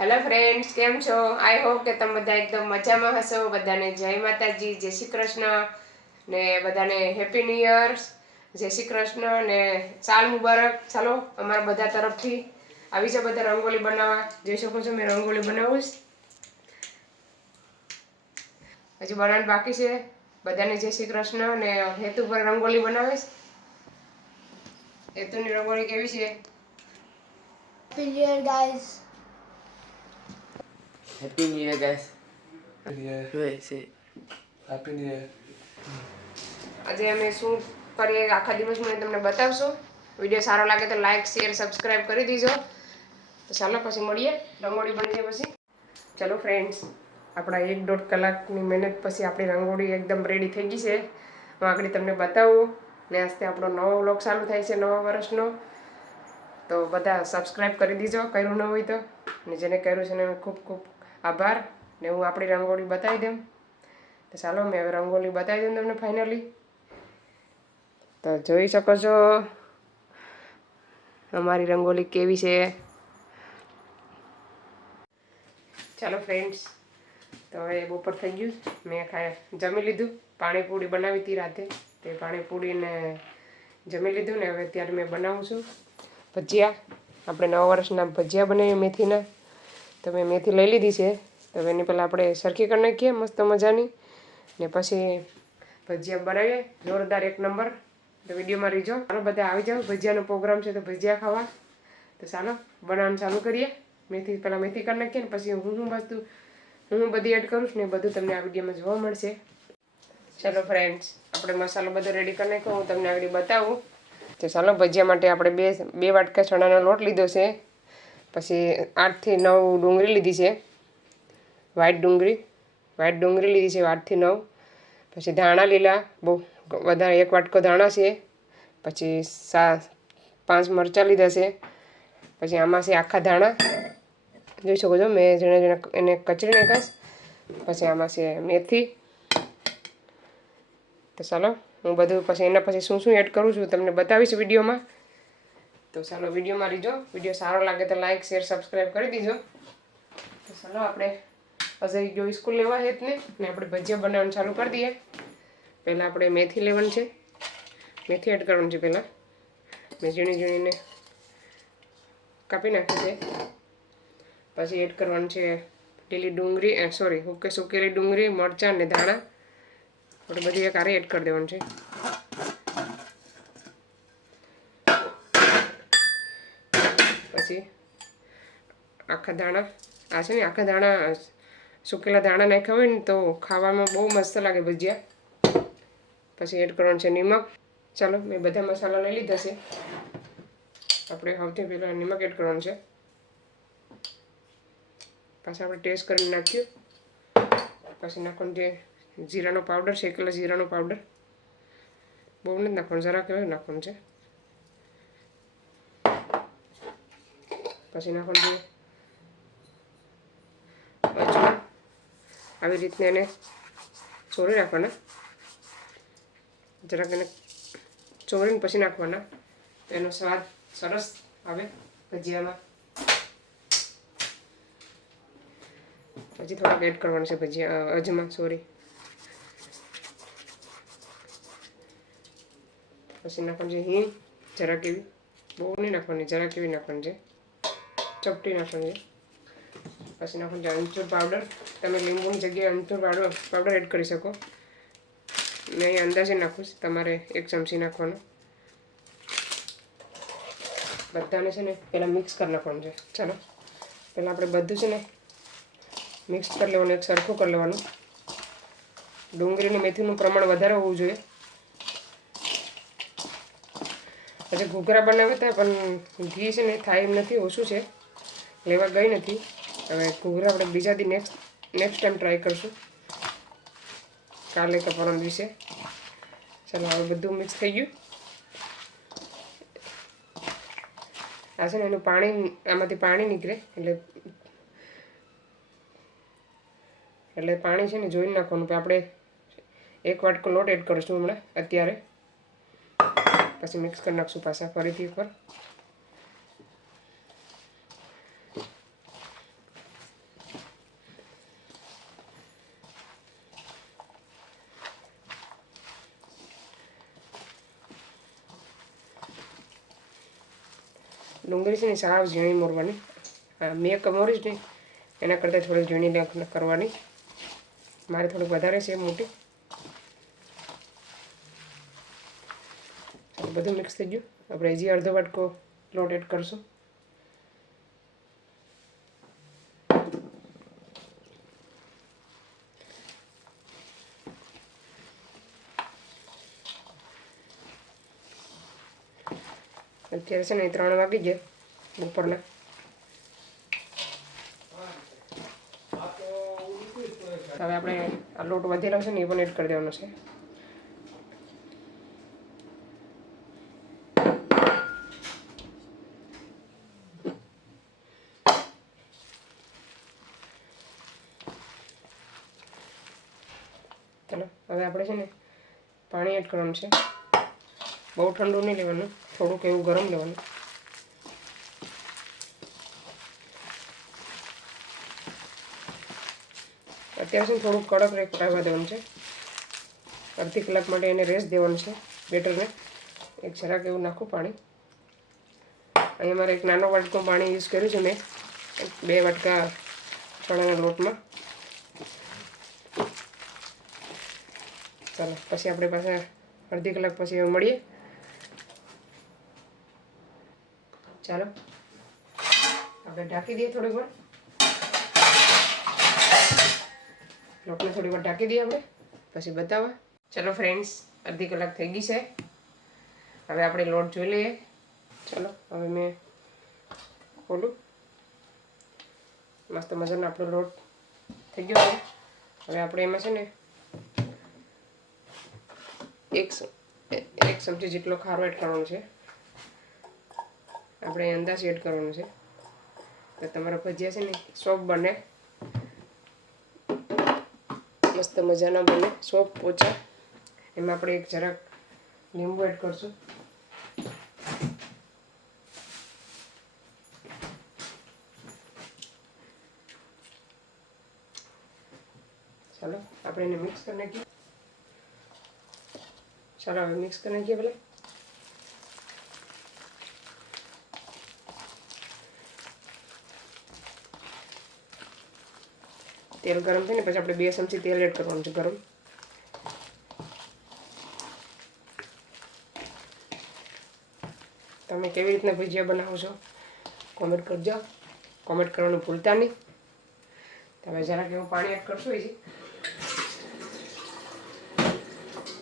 Hello friends, કેમ છો? I hope કે તમે બધા એકદમ મજામાં હશો. બધાને જય માતાજી, જય શ્રી કૃષ્ણ ને બધાને હેપી ન્યૂ યર. જય શ્રી કૃષ્ણ ને સાલ મુબારક. ચાલો અમારા બધા તરફથી આવી જાઓ બધા રંગોળી બનાવવા. જોઈ શકો છો મેં રંગોળી બનાવું છું. હજી બનાવવાનું બાકી છે. બધાને જય શ્રી કૃષ્ણ ને હેતુ પર રંગોળી બનાવે છે. હેતુની રંગોળી કેવી છે? Happy New Year, guys. Happy New Year, guys. Happy New Year. Wait, say. Happy New Year. આજે અમે શું કરીએ આખા દિવસમાં તમને બતાવશું. વિડીયો સારો લાગે તો લાઈક, શેર, સબસ્ક્રાઈબ કરી દીજો. તો ચાલો પછી મળીએ રંગોળી બની જાય પછી. ચલો ફ્રેન્ડ્સ, આપણા 1-1.5 કલાકની મહેનત પછી આપણી રંગોળી એકદમ રેડી થઈ ગઈ છે. હું આગળ તમને બતાવું ને આજથી આપણો નવો વ્લોગ ચાલુ થાય છે નવા વર્ષનો. તો બધા સબસ્ક્રાઈબ કરી દીજો કર્યું ન હોય તો, ને જેને કર્યું છે એને ખૂબ ખૂબ આભાર. ને હું આપણી રંગોળી બતાવી દઉં. તો ચાલો મેં હવે રંગોળી બતાવી દઉં તમને ફાઇનલી. તો જોઈ શકો છો અમારી રંગોળી કેવી છે. ચાલો ફ્રેન્ડ્સ, તો હવે બપોર થઈ ગયું. મેં જમી લીધું. પાણીપુરી બનાવી હતી રાતે, તે પાણીપુરીને જમી લીધું ને હવે અત્યારે મેં બનાવું છું ભજીયા. આપણે નવા વર્ષના ભજીયા બનાવીએ મેથીના. તો મેં મેથી લઈ લીધી છે. તો એની પહેલાં આપણે સરખી કરી નાખીએ મસ્ત મજાની, ને પછી ભજીયા બનાવીએ જોરદાર એક નંબર. તો વિડીયોમાં રહીજો. ચાલો બધા આવી જાઓ, ભજીયાનો પ્રોગ્રામ છે તો ભજીયા ખાવા. તો ચાલો બનાવવાનું ચાલુ કરીએ. પહેલાં મેથી કરી નાખીએ ને પછી હું બધી એડ કરું છું ને બધું તમને આ વિડીયોમાં જોવા મળશે. ચાલો ફ્રેન્ડ્સ, આપણે મસાલો બધો રેડી કરી નાખ્યો. હું તમને આગળ બતાવું. તો ચાલો ભજીયા માટે આપણે બે વાટકા ચણાનો લોટ લીધો છે. પછી 8 થી 9 ડુંગળી લીધી છે, વ્હાઈટ ડુંગળી લીધી છે 8 થી 9. પછી ધાણા લીલા બહુ વધારે 1 વાટકો ધાણા છે. પછી 5 મરચાં લીધા છે. પછી આમાં છે આખા ધાણા, જોઈ શકો છો મેં ઝીણા એને કચરી નાખાશ. પછી આમાં છે મેથી. તો ચાલો હું બધું પછી એના પછી શું એડ કરું છું તમને બતાવીશ વિડીયોમાં. તો ચાલો વિડીયોમાં રહીજો. વિડીયો સારો લાગે તો લાઈક, શેર, સબસ્ક્રાઈબ કરી દીજો. તો ચાલો આપણે અજય જો સ્કૂલ લેવા હે ને આપણે ભજીયા બનાવવાનું ચાલુ કરી દઈએ. પહેલાં આપણે મેથી લેવાની છે. મેથી એડ કરવાની છે. પહેલાં મેં ઝીણીને કાપી નાખી છે. પછી એડ કરવાનું છે લીલી ડુંગળી, સુકેલી ડુંગળી, મરચાં અને ધાણા. આપણે બધી એક આરે એડ કરી દેવાનું છે. પછી આખા ધાણા, આ છે ને આખા ધાણા સુકેલા ધાણા નાખ્યા હોય ને તો ખાવામાં બહુ મસ્ત લાગે ભજીયા. પછી એડ કરવાનું છે નિમક. ચાલો મેં બધા મસાલા લઈ લીધા છે. આપણે સૌથી પહેલાં નિમક એડ કરવાનું છે. પાછા આપણે ટેસ્ટ કરીને નાખ્યું. પછી નાખવાનું છે જીરાનો પાવડર, શેકેલા જીરાનો પાવડર. બહુ નથી નાખવાનું, જરા કહેવાય નાખવાનું છે. પછી નાખવાનું છે અજમા. આવી રીતને એને ચોરી નાખવાના, જરાક એને ચોરીને પછી નાખવાના. એનો સ્વાદ સરસ આવે ભજીયામાં. પછી થોડાક એડ કરવાનું છે અજમા. પછી નાખવાનું છે હિંગ, જરાક એવી, બહુ નહીં નાખવાની, જરાક એવી નાખવાની છે, ચપટી નાખવાની છે. પછી નાખવાનું છે અમચૂર પાવડર. તમે લીંબુની જગ્યાએ અમચૂર પાવડર એડ કરી શકો. મેં અહીં અંદાજે નાખું છું, તમારે 1 ચમચી નાખવાનું. બધાને છે ને પહેલાં મિક્સ કરી નાખવાનું છે. ચાલો પહેલાં આપણે બધું છે ને મિક્સ કરી લેવાનું, એક સરખું કરી લેવાનું. ડુંગળી અને મેથીનું પ્રમાણ વધારે હોવું જોઈએ. પછી ઘૂઘરા બનાવ્યા હતા પણ ઘી છે ને થાય એમ નથી, ઓછું છે, લેવા ગઈ નથી. હવે ઘૂઘરા આપણે બીજા દી નેક્સ્ટ ટાઈમ ટ્રાય કરશું, કાલે કે પરમ દિવસે. ચાલો હવે બધું મિક્સ થઈ ગયું. આ છે ને એનું પાણી, આમાંથી પાણી નીકળે એટલે પાણી છે ને જોઈને નાખવાનું. કે આપણે 1 વાટકો લોટ એડ કરીશું હમણાં અત્યારે. પછી મિક્સ કરી નાખશું પાછા ફરીથી એકવાર. ડુંગળી છે ને સાવ ઝીણી મોરવાની. મેં કમોરીશ ને એના કરતાં થોડી ઝીણી કરવાની. મારે થોડીક વધારે છે મોટી. બધું મિક્સ થઈ ગયું. આપણે હજી અડધો વાટકો લોટ એડ કરશું. અત્યારે છે ને 3 વાગી ગયા બપોરના. હવે આપણે આ લોટ વધેલો છે ને એ પણ એડ કરી દેવાનો છે. ચાલો હવે આપણે છે ને પાણી એડ કરવાનું છે. બહુ ઠંડુ નહીં લેવાનું, થોડુંક એવું ગરમ લેવાનું. અત્યારે છે ને થોડુંક કડક રહેવા દેવાનું છે. અડધી કલાક માટે એને રેસ્ટ દેવાનું છે બેટરને. એક જરાક એવું નાખું પાણી. અહીંયા મારે એક નાનો વાટકો પાણી યુઝ કર્યું છે મેં 2 વાટકા ચણાના લોટમાં. ચાલો પછી આપણે પાછા અડધી કલાક પછી મળીએ. ચાલો આપણે ઢાંકી દઈએ થોડીક વાર. લોટને થોડી વાર ઢાંકી દઈએ આપણે, પછી બતાવવા. ચલો ફ્રેન્ડ્સ, અડધી કલાક થઈ ગઈ છે. હવે આપણે લોટ જોઈ લઈએ. ચલો હવે મેં ખોલું. મસ્ત મજાનો આપણો લોટ થઈ ગયો છે. હવે આપણે એમાં છે ને એક ચમચી જેટલો ખારો એડ કરવાનો છે. આપણે અંદાજ એડ કરવાનું છે તો તમારા ભજીયા છે ને સોફ્ટ બને, મસ્ત મજાના બને, સોફ્ટ પોચા. એમાં આપણે એક જરાક લીંબુ એડ કરશું. ચાલો આપણે એને મિક્સ કરી નાખીએ. ચાલો હવે મિક્સ કરી નાખીએ પહેલાં. તેલ ગરમ થાય ને પછી આપણે 2 ચમચી તેલ એડ કરવાનું છે ગરમ. તમે કેવી રીતના ભજીયા બનાવો છો કોમેન્ટ કરજો. કોમેન્ટ કરવાનું ભૂલતા નહીં. તમે જરાક એવું પાણી એડ કરશો. એ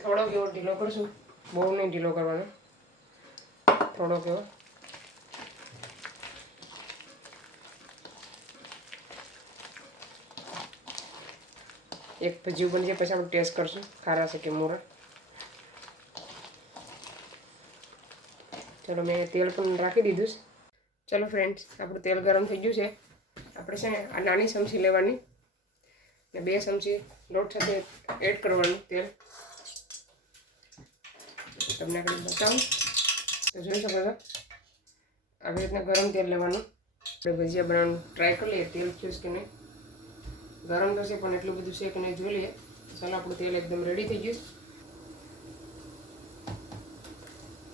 થોડોક એવો ઢીલો કરશું, બહુ નહીં ઢીલો કરવાનો, થોડોક એવો. એક ભજીયું બની જાય પછી આપણે ટેસ્ટ કરશું ખારા છે કે મોરા. ચલો મેં તેલ પણ રાખી દીધું છે. ચલો ફ્રેન્ડ્સ, આપણું તેલ ગરમ થઈ ગયું છે. આપણે છે ને આ નાની ચમચી લેવાની ને 2 ચમચી લોટ સાથે એડ કરવાનું તેલ. તમને આગળ બતાવું તો જોઈ શકો છો. આવી રીતના ગરમ તેલ લેવાનું. આપણે ભજીયા બનાવવાનું ટ્રાય કરી લઈએ તેલ થયું કે નહીં. ગરમ થશે પણ એટલું બધું છે કે નહીં જોઈ લઈએ. ચાલો આપણું તેલ એકદમ રેડી થઈ ગયું.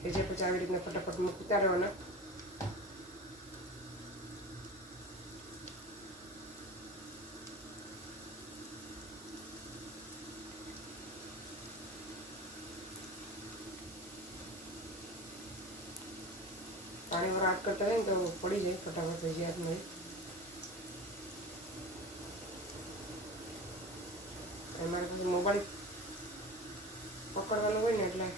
એ જે પછી આવી રીતના ફટાફટ મૂકતા રહેવાના. પાણી વાળા હાથ કરતા હોય ને તો પડી જાય ફટાફટ ભજીયા હાથમાં. અમારે પછી મોબાઈલ પકડવાનો હોય ને એટલે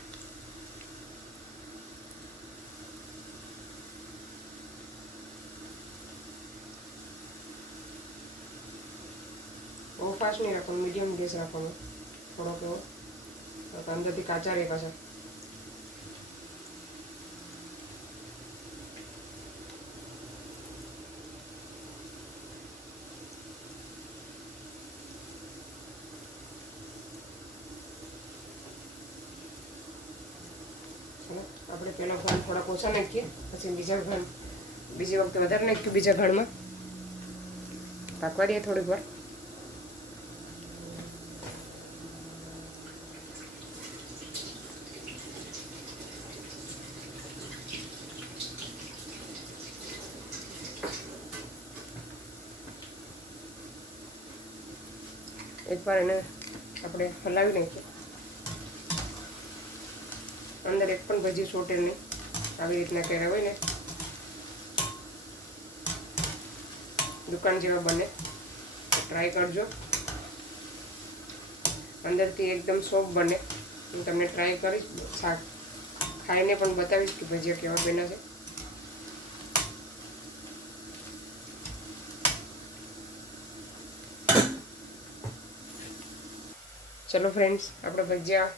બહુ ફાસ્ટ નહીં રાખવાનું, મીડિયમ ગેસ રાખવાનો. થોડોક એવો અંદરથી કાચા રહે પાછા. આપણે પહેલો ઘણ થોડાક ઓછા નાખીએ, પછી બીજી વખતે વધારે નાખ્યું બીજા ઘણમાં. પાકવા દઈએ થોડીક વાર. એકવાર એને આપણે હલાવી નાખીએ. અંદર એક પણ ભજી છોટે નહીં. આવી રીતના કર્યા હોય ને દુકાન જેવા બને. ટ્રાય કરજો. અંદરથી એકદમ સોફ્ટ બને. હું તમને ટ્રાય કરીશ, શાક ખાઈને પણ બતાવીશ કે ભજીયા કેવા બન્યા છે. ચલો ફ્રેન્ડ્સ, આપણે ભજીયા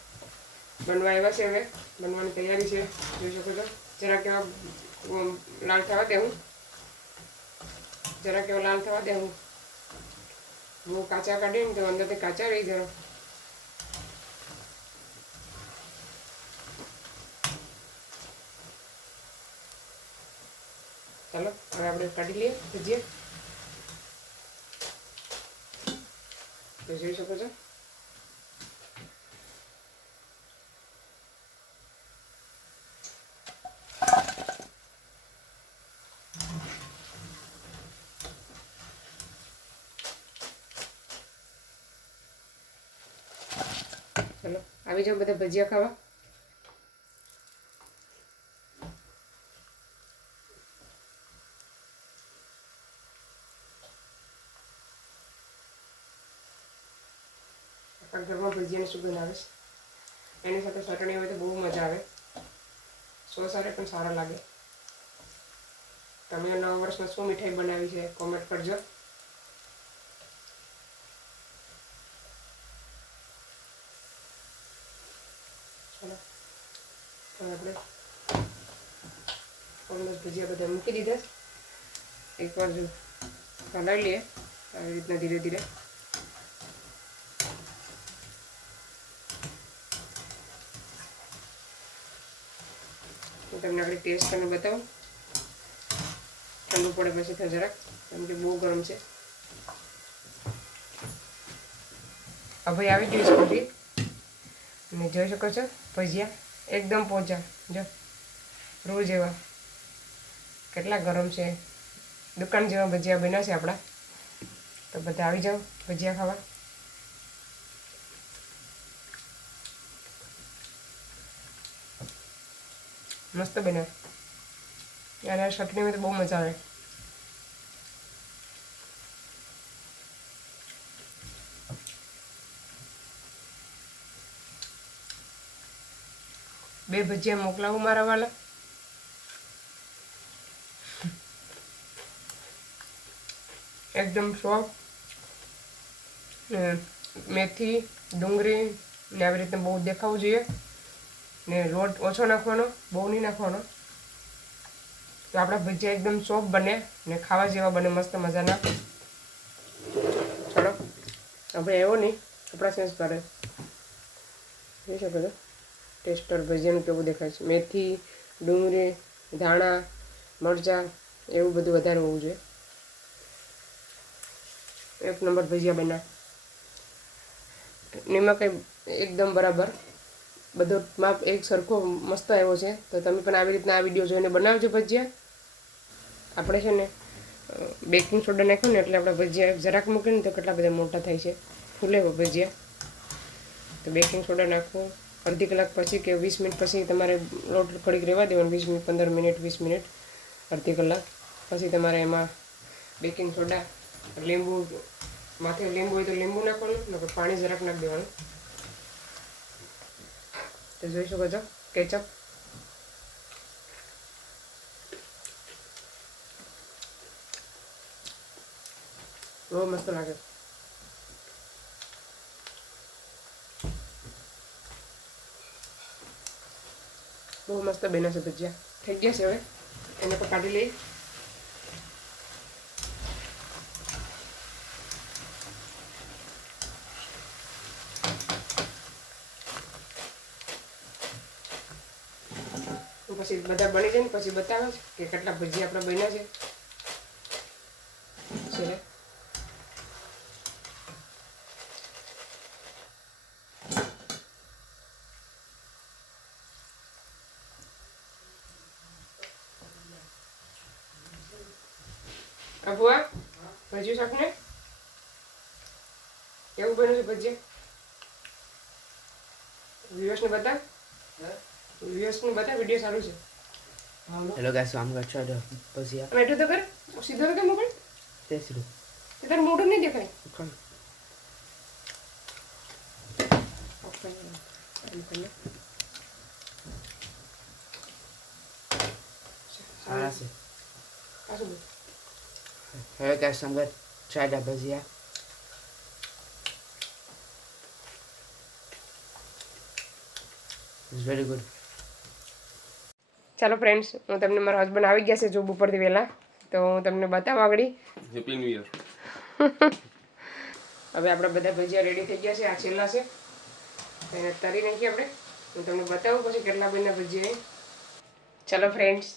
બનવા આવ્યા છે. હવે બનવાની તૈયારી છે. જોઈ શકો છો. જરાક એવા લાલ થવા દેવું. જરાક એવા લાલ થવા દેવું. બહુ કાચા કાઢીએ ને તો અંદરથી કાચા રહી જરા. ચાલો હવે આપણે કાઢી લઈએ ભજીયા. તો જોઈ શકો છો. ચલો આવી જાઓ બધા ભજીયા ખાવા. આપણા ઘરમાં ભજીયાની સુગંધ આવે છે. એની સાથે ચટણી હોય તો બહુ મજા આવે. સોસ સાથે પણ સારા લાગે. તમે નવા વર્ષમાં શું મીઠાઈ બનાવી છે કોમેન્ટ કરજો. ચલો હવે આપણે ભજીયા બધા મૂકી દીધા. એકવાર જો હલાવી લઈએ આવી રીતના ધીરે ધીરે. હું તમને આપણે ટેસ્ટ કરીને બતાવું. ઠંડુ પડે પછી તો જરાક, કેમ કે બહુ ગરમ છે. હવે આવી ગયું છે પૂરી અને જોઈ શકો છો ભજીયા એકદમ પોચા. જો રૂ જેવા કેટલા ગરમ છે. દુકાન જેવા ભજીયા બન્યા છે આપણા. તો બધા આવી જાઓ ભજીયા ખાવા. મસ્ત બન્યા. યાર ચટણીમાં તો બહુ મજા આવે. બે ભજીયા મોકલાવું મારા વાલા. એકદમ સોફ્ટ. મેથી ડુંગળી ને આવી રીતે બહુ દેખાવું જોઈએ. ને લોટ ઓછો નાખવાનો, બહુ નહીં નાખવાનો. તો આપણા ભજીયા એકદમ સોફ્ટ બને ને ખાવા જેવા બને મસ્ત મજાના. ચલો આપણે એવો નહીં આપણા સેન્સ કરે. જોઈ શકો છો ટેસ્ટર ભજીયાનું કેવું દેખાય છે. મેથી ડુંગળી ધાણા મરચાં એવું બધું વધારે હોવું જોઈએ. એક નંબર ભજીયા બન્યા. નિમક એકદમ બરાબર. બધો માપ એક સરખો મસ્ત આવ્યો છે. તો તમે પણ આવી રીતના આ વિડીયો જોઈને બનાવજો ભજીયા. આપણે છે ને બેકિંગ સોડા નાખ્યું ને એટલે આપણા ભજીયા જરાક મૂકીને તો કેટલા બધા મોટા થાય છે. ફૂલે ભજીયા. તો બેકિંગ સોડા નાખવું. અડધી કલાક પછી કે 20 મિનિટ પછી તમારે લોટ ઘડીક રહેવા દેવાનો. 20 મિનિટ 15 મિનિટ 20 મિનિટ અડધી કલાક પછી તમારે એમાં બેકિંગ સોડા લીંબુ માથે લીંબુ હોય તો લીંબુ નાખવાનું, નકર પાણી જરાક નાખી દેવાનું. તો જોઈ શકો છો કેચઅપ. બહુ મસ્ત લાગે. બહુ મસ્ત બન્યા છે ભજીયા. થઈ ગયા છે. હવે એને પણ કાઢી લઈએ. પછી બધા બની જાય ને પછી બતાવે કે કેટલા ભજીયા આપણા બન્યા છે. અભુઆ ભજીયું શાક ને કેવું બન્યું છે ભજીયા? વ્યુઅર્સને બતાવ. વ્યુઅર્સને બતાવ વિડીયો સારું છે. Hello guys, so I'm gonna try the bhajia. આમ એટલું તો કર. સીધો તો કેમ મોકલ? Taste it. તે તારું મોઢું નહીં દેખાય. Okay. ઓકે. એમ કરીને. Ah, see. પાછું બોલ. Hello guys, so I'm gonna try the bhajia. It's very good. ચાલો ફ્રેન્ડ્સ, હું તમને મારા હસબન્ડ આવી ગયા છે જોબ ઉપરથી વહેલા, તો હું તમને બતાવું આગળ. Happy new year. હવે આપણા બધા ભજીયા રેડી થઈ ગયા છે. આ છેલ્લા છે, એને તરી નાખીએ આપણે. હું તમને બતાવું પછી કેટલા બન્યા ભજીયા. ચાલો ફ્રેન્ડ્સ,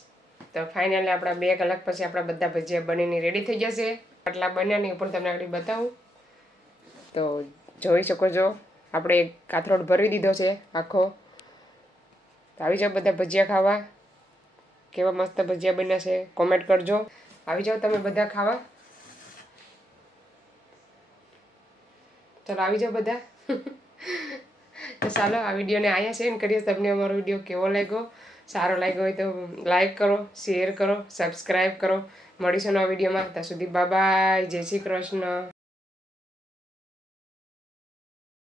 તો ફાઇનલી આપણા 2 કલાક પછી આપણા બધા ભજીયા બનીને રેડી થઈ ગયા છે. આટલા બન્યા નહીં પણ તમને આગળ બતાવું. તો જોઈ શકો છો આપણે એક કાથરોડ ભરી દીધો છે આખો. તો આવી જાઓ બધા ભજીયા ખાવા. કેવા મસ્ત ભજીયા બન્યા છે કોમેન્ટ કરજો. આવી જાઓ તમે બધા ખાવા. ચાલો આવી જાઓ બધા. તો ચાલો આ વિડીયોને અહીંયા સેન્ડ કરીએ. તમને અમારો વિડીયો કેવો લાગ્યો, સારો લાગ્યો હોય તો લાઈક કરો, શેર કરો, સબસ્ક્રાઈબ કરો. મળીશું નવા વિડીયોમાં. ત્યાં સુધી બાય બાય. જય શ્રી કૃષ્ણ.